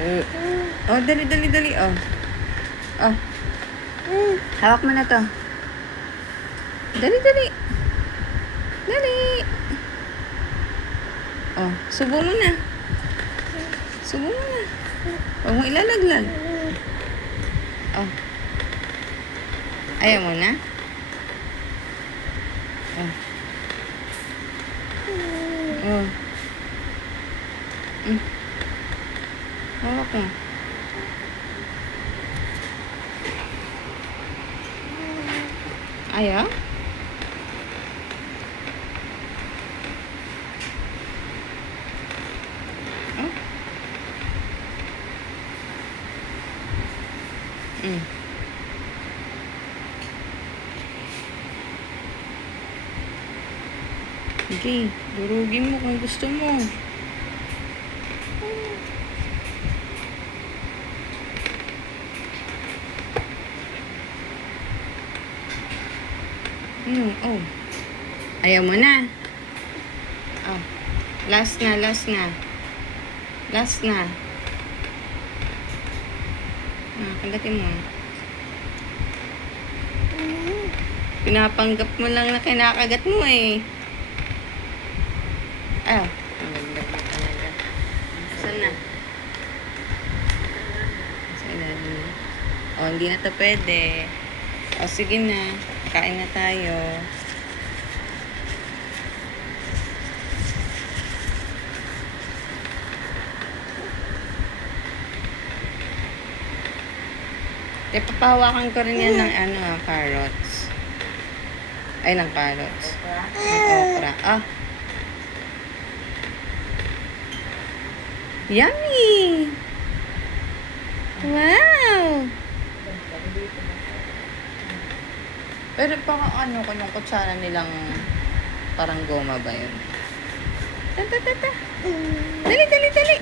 Oh, dali, dali, dali. Oh. Oh. Hawak mo na to. Dali, dali. Dali. Oh, subo mo na. Subo mo na. Huwag mo ilalaglag. Oh. Ayaw mo na? Oh. Oh. Hawak mo. Ayaw? Oh. Sige, durugin mo kung gusto mo. Oh. Ayaw mo na. Oh. Last na, last na. Last na. Kagatin mo. Pinapanggap mo lang na kinakagat mo eh. Ang ganda mo talaga. Saan na? Sa ilalim. Oh, hindi na to pwede. Oh, sige na. Kain na tayo. Papahawakan ko rin yan ng carrots. Ay, ng carrots. Ng okra. Ah. Yummy! Wow! Pero baka kung yung kutsara nilang parang goma ba yun? Ta. Dali, dali, dali!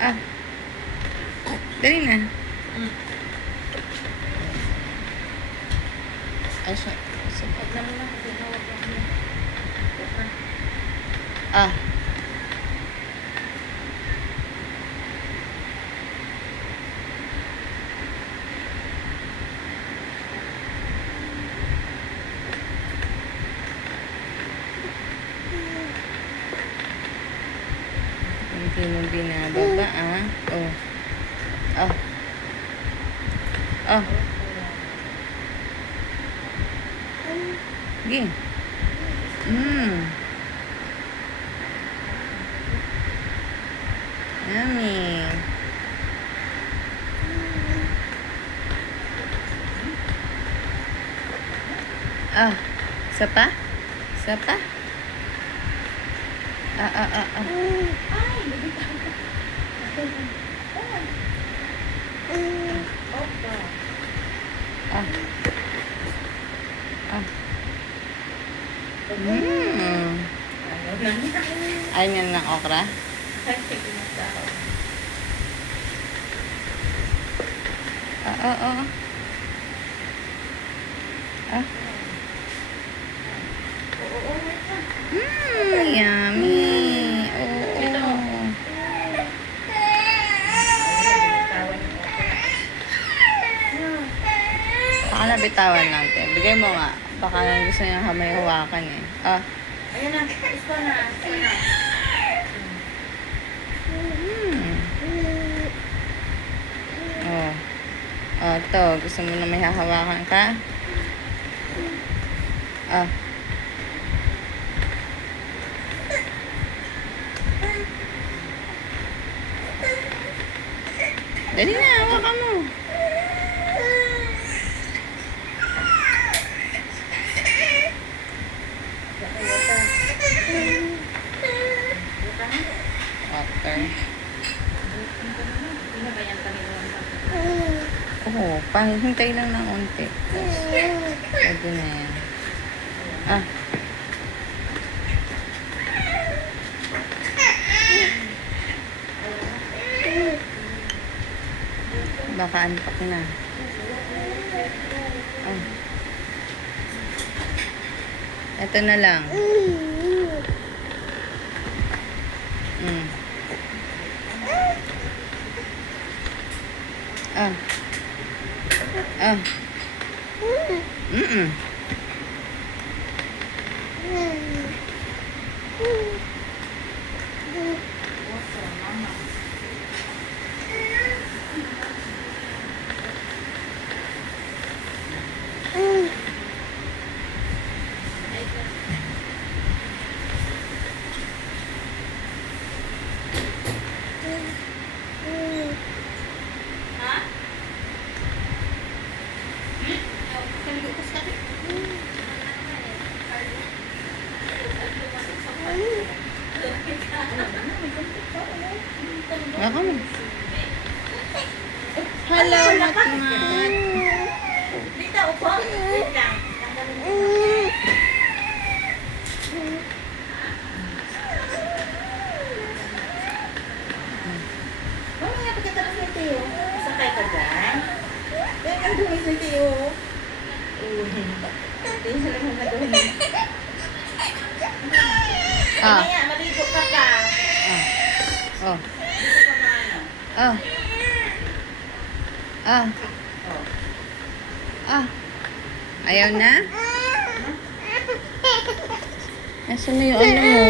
Ah. Dali na. Ay, siya. Ah. Hindi mo binababa, ah. Oh. Ah. Ah. Sige. Yummy. Ah. Isa pa? Isa pa? Ah. Ayaw niya ng okra? Yummy. Baka nabitawan natin. Bigay mo nga. Baka gusto niya may hawakan eh. Ayan na. Gusto na. To. Gusto mo na may hahawakan ka? Dali na, hawakan mo. Water. Oo, hintay lang ng unti. Pwede na yan. Baka antok na. Ito na lang. Ah. Ah. Mm-mm. Ha? Kalimutas ka rin. Baka mo. Hello, Matmat. Dito, upo. Wait lang. Tanggalin mo. Mamaya pagkatapos ng tiyo, sakay ka dyan. Kaya ang dumis ng tiyo. Tiyo lang ang nagawin. Ah. Mamaya, maligo ka pa. Oh. Dito ka na ano. Oh. Ah. Oh. Ah. Ayaw na? Nasaan na yung ano mo?